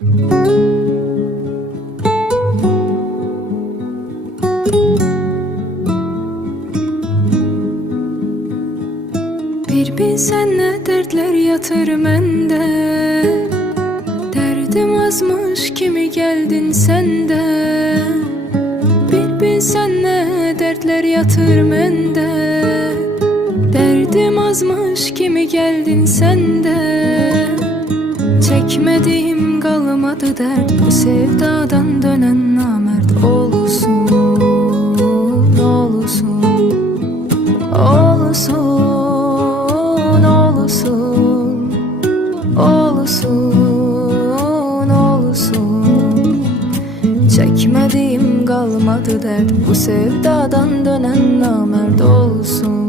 Bir bilsen ne dertler yatır mende Derdim azmış kimi geldin sende. Bir bilsen ne dertler yatır mende Derdim azmış kimi geldin sende Çekmediğim kalmadı dert. Bu sevdadan dönen namert olsun Olsun Olsun, olsun, olsun, olsun. Çekmediğim kalmadı dert. Bu sevdadan dönen namert olsun,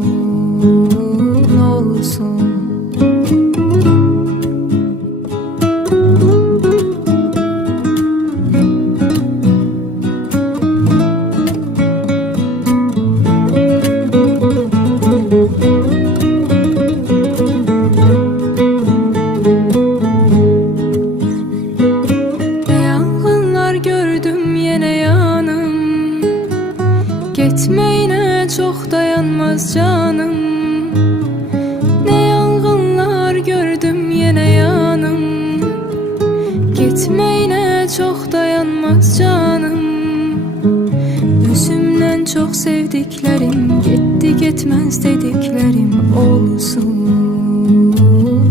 çok sevdiklerim Gitti gitmez dediklerim Olsun,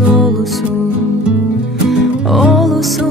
olsun Olsun,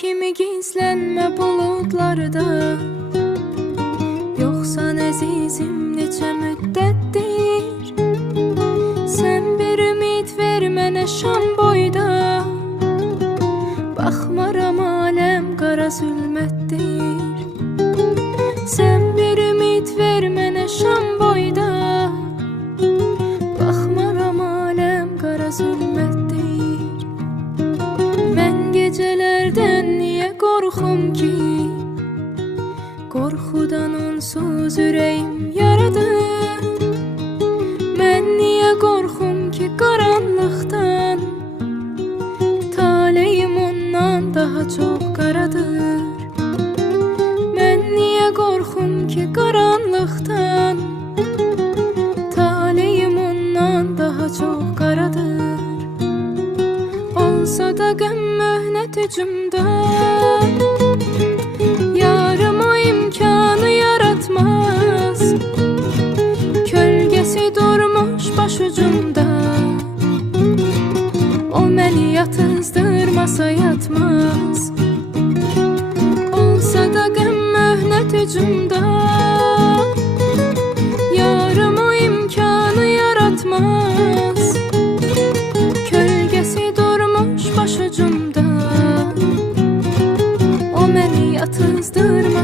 kimi gizlenme bulutlarda. Yoksa əzizim neçə müddətdir korkum ki Korkudan onsuz yüreğim yaradı da gəm möhnət hücumda Yarım o imkanı yaratmaz. Kölgesi durmuş başucumda. O məni yatızdırmasa yatmaz. Olsa da qəm möhnət hücumda O məni yatızdırmasa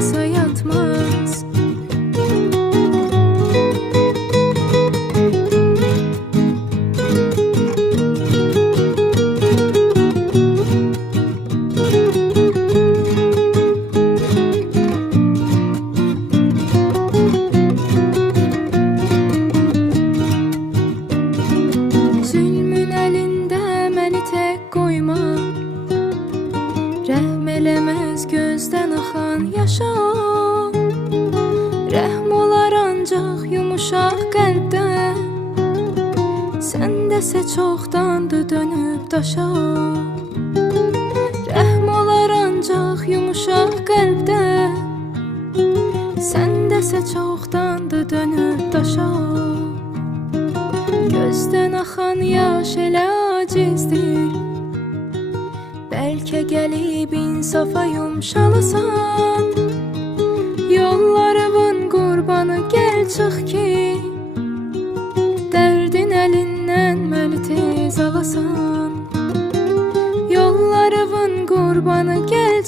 yaşa. Rəhm olar ancaq yumuşaq qəlbdən Səndəsə çoxdandır dönüb daşa. Rəhm olar ancaq yumuşaq qəlbdən çoxdandır dönüb daşa. Gözdən axan yaş elə acizdir. Bəlkə gəlib insafa yumşalasan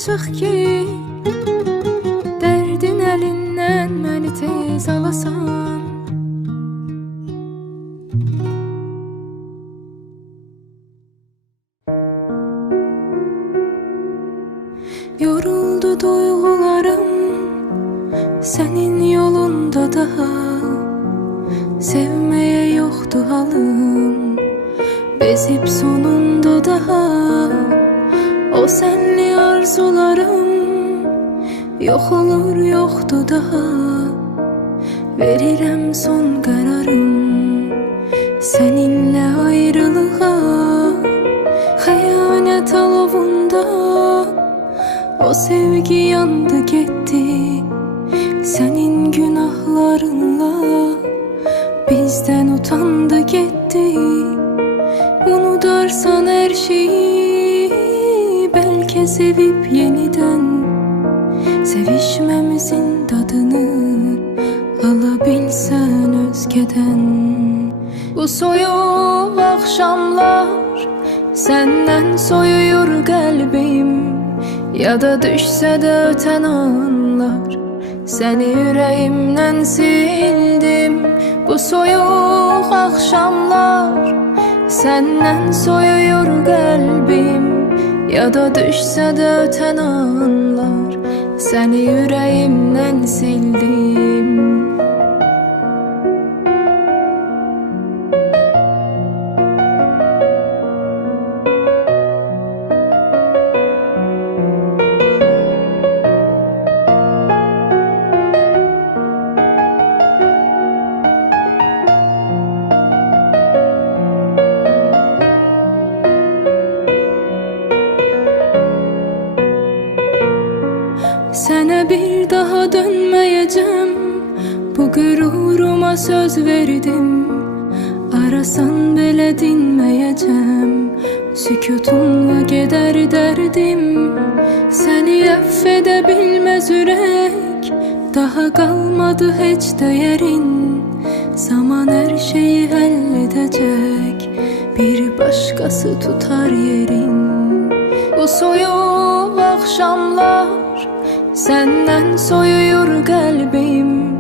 çıx ki Dərdin əlindən məni tez alasan. Yoruldu duygularım Senin yolunda daha. Sevmeye yoktu halım Bezip sonunda daha O senli arzularım Yok olur yoktu daha. Verirem son kararım Seninle ayrılığa. Hayanet alovunda O sevgi yandı gitti. Senin günahlarınla Bizden utandı gitti. Unutarsan her şeyi sevip yeniden Sevişmemizin tadını Alabilsen özgeden Bu soyuq akşamlar Senden soyuyor kalbim. Ya da düşse de öten anlar. Seni yüreğimden sildim. Bu soyuq akşamlar Senden soyuyor kalbim Ya da düşse de öten anlar Seni yüreğimden sildim daha dönməyəcəm Bu qüruruma söz verdim. Arasan belə dinməyəcəm Sükutunla Səni əff edə bilməz ürək Daha qalmadı heç dəyərin Zaman hər şeyi həll edəcək Bir başqası tutar yerin. Bu soyuq axşamlar Senden soyuyor kalbim.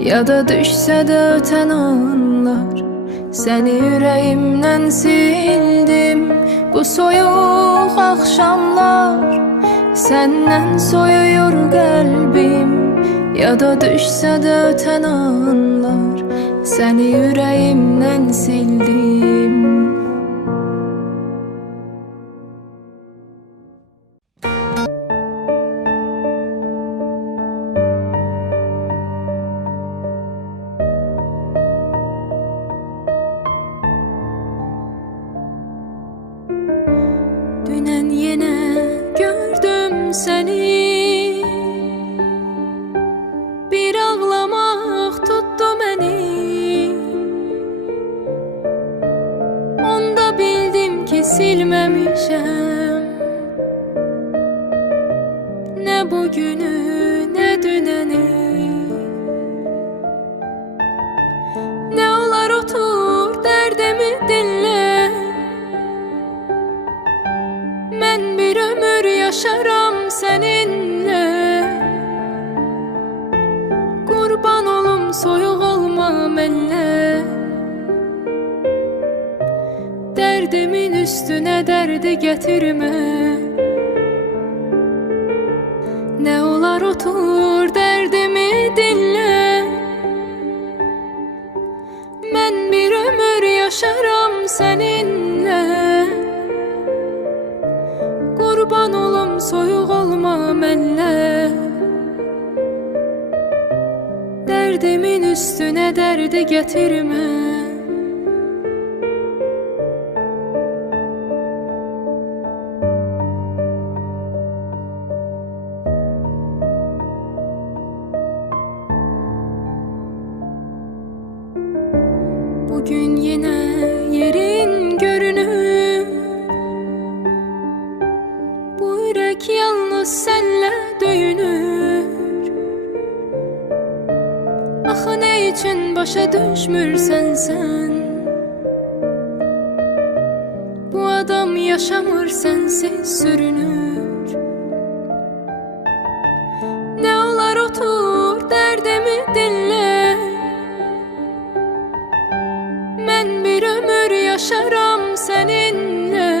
Ya da düşse de öten anlar. Seni yüreğimden sildim. Bu soyuq akşamlar. Senden soyuyor kalbim. Ya da düşse de öten anlar. Seni yüreğimden sildim dərdi gətirmə Nə olar otur dərdimi dinlə Mən bir ömür yaşaram səninlə Qurban olum soyuq olma mənlə Dərdimin üstünə dərdi gətirmə Bugün yine yerin görünür Bu yürek yalnız senle döyünür Axı ne için başa düşmürsen sen Bu adam yaşamır sensiz sürünür ömür yaşaram seninle.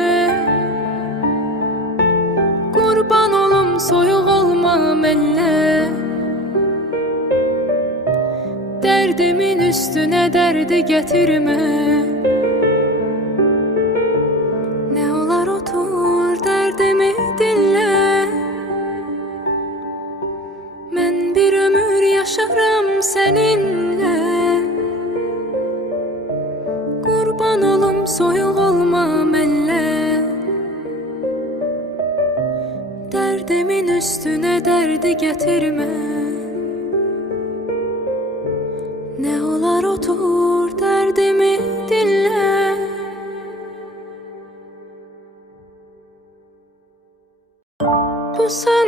Kurban olum soyuq olma mənlə Derdimin üstüne derdi getirme Olum soyuq olma mənlə Derdimin üstüne derdi getirme. Ne olar otur derdimi dinle. Bu sana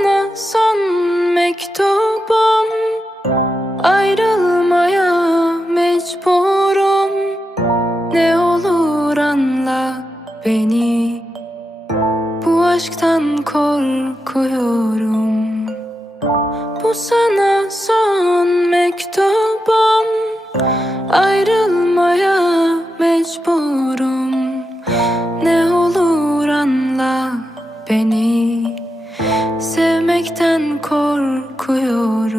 beni. Bu aşktan korkuyorum. Bu sana son mektubum. Ayrılmaya mecburum. Ne olur anla beni. Sevmekten korkuyorum.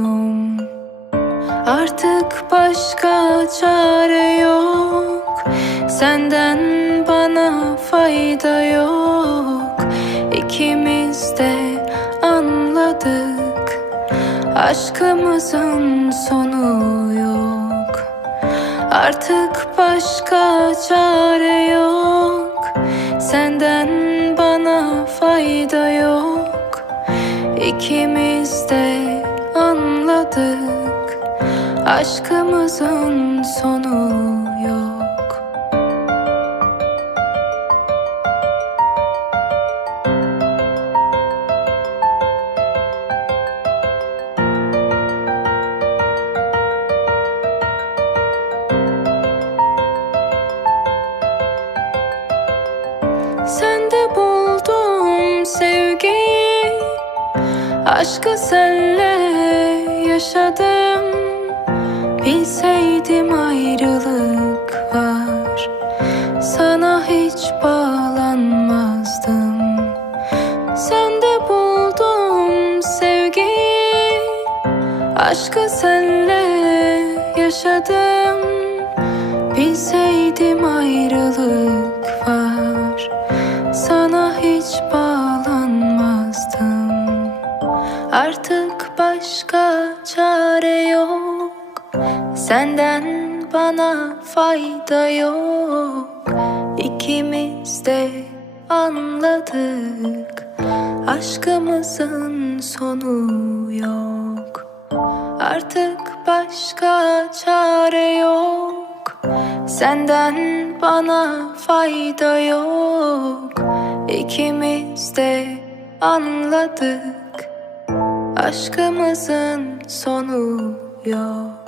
Artık başka çare yok. Senden bana fayda yok. İkimiz de anladık. Aşkımızın sonu yok. Artık başka çare yok. Senden bana fayda yok. İkimiz de anladık. Aşkımızın sonu senle yaşadım. Bilseydim ayrılık var. Sana hiç bağlanmazdım. Sende buldum sevgiyi. Aşkı senle yaşadım. Bilseydim ayrılık bana fayda yok. İkimiz de anladık Aşkımızın sonu yok. Artık başka çare yok. Senden bana fayda yok. İkimiz de anladık Aşkımızın sonu yok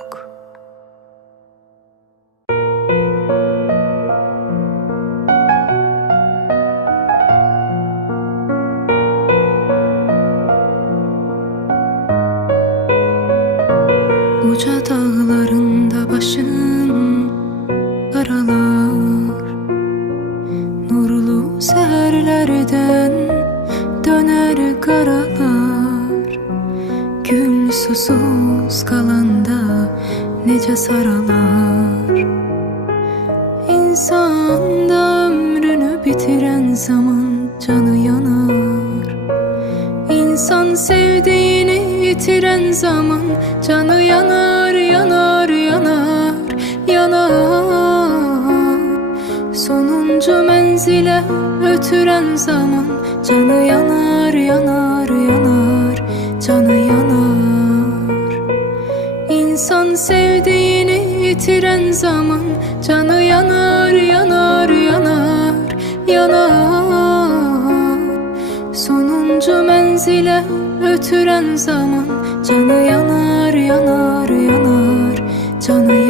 Sonuncu menzile ötüren zaman Canı yanar yanar yanar Canı yanar. İnsan sevdiğini yitiren zaman Canı yanar yanar yanar Yanar. Sonuncu menzile ötüren zaman Canı yanar yanar yanar Canı yanar.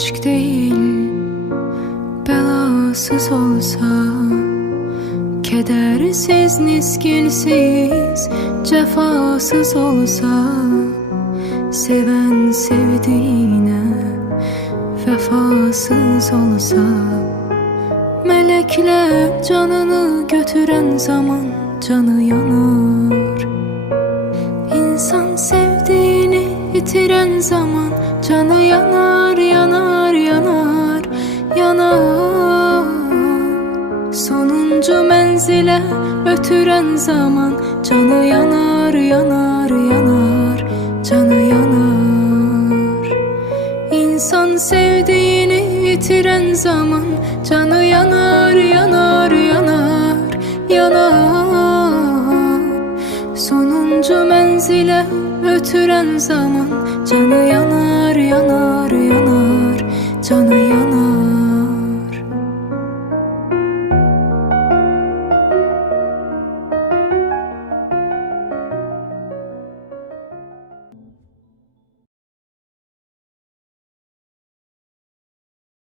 Eşk değil Belasız olsa Kedersiz, niskinsiz Cefasız olsa Seven sevdiğine Vefasız olsa Melekler canını götüren zaman Canı yanar yitiren zaman Canı yanar, yanar, yanar, yanar. Sonuncu menzile ötüren zaman Canı yanar, yanar, yanar, canı yanar. İnsan sevdiğini yitiren zaman Canı yanar, yanar, yanar, yanar. Sonuncu menzile ötüren zaman Canı yanar yanar yanar. Canı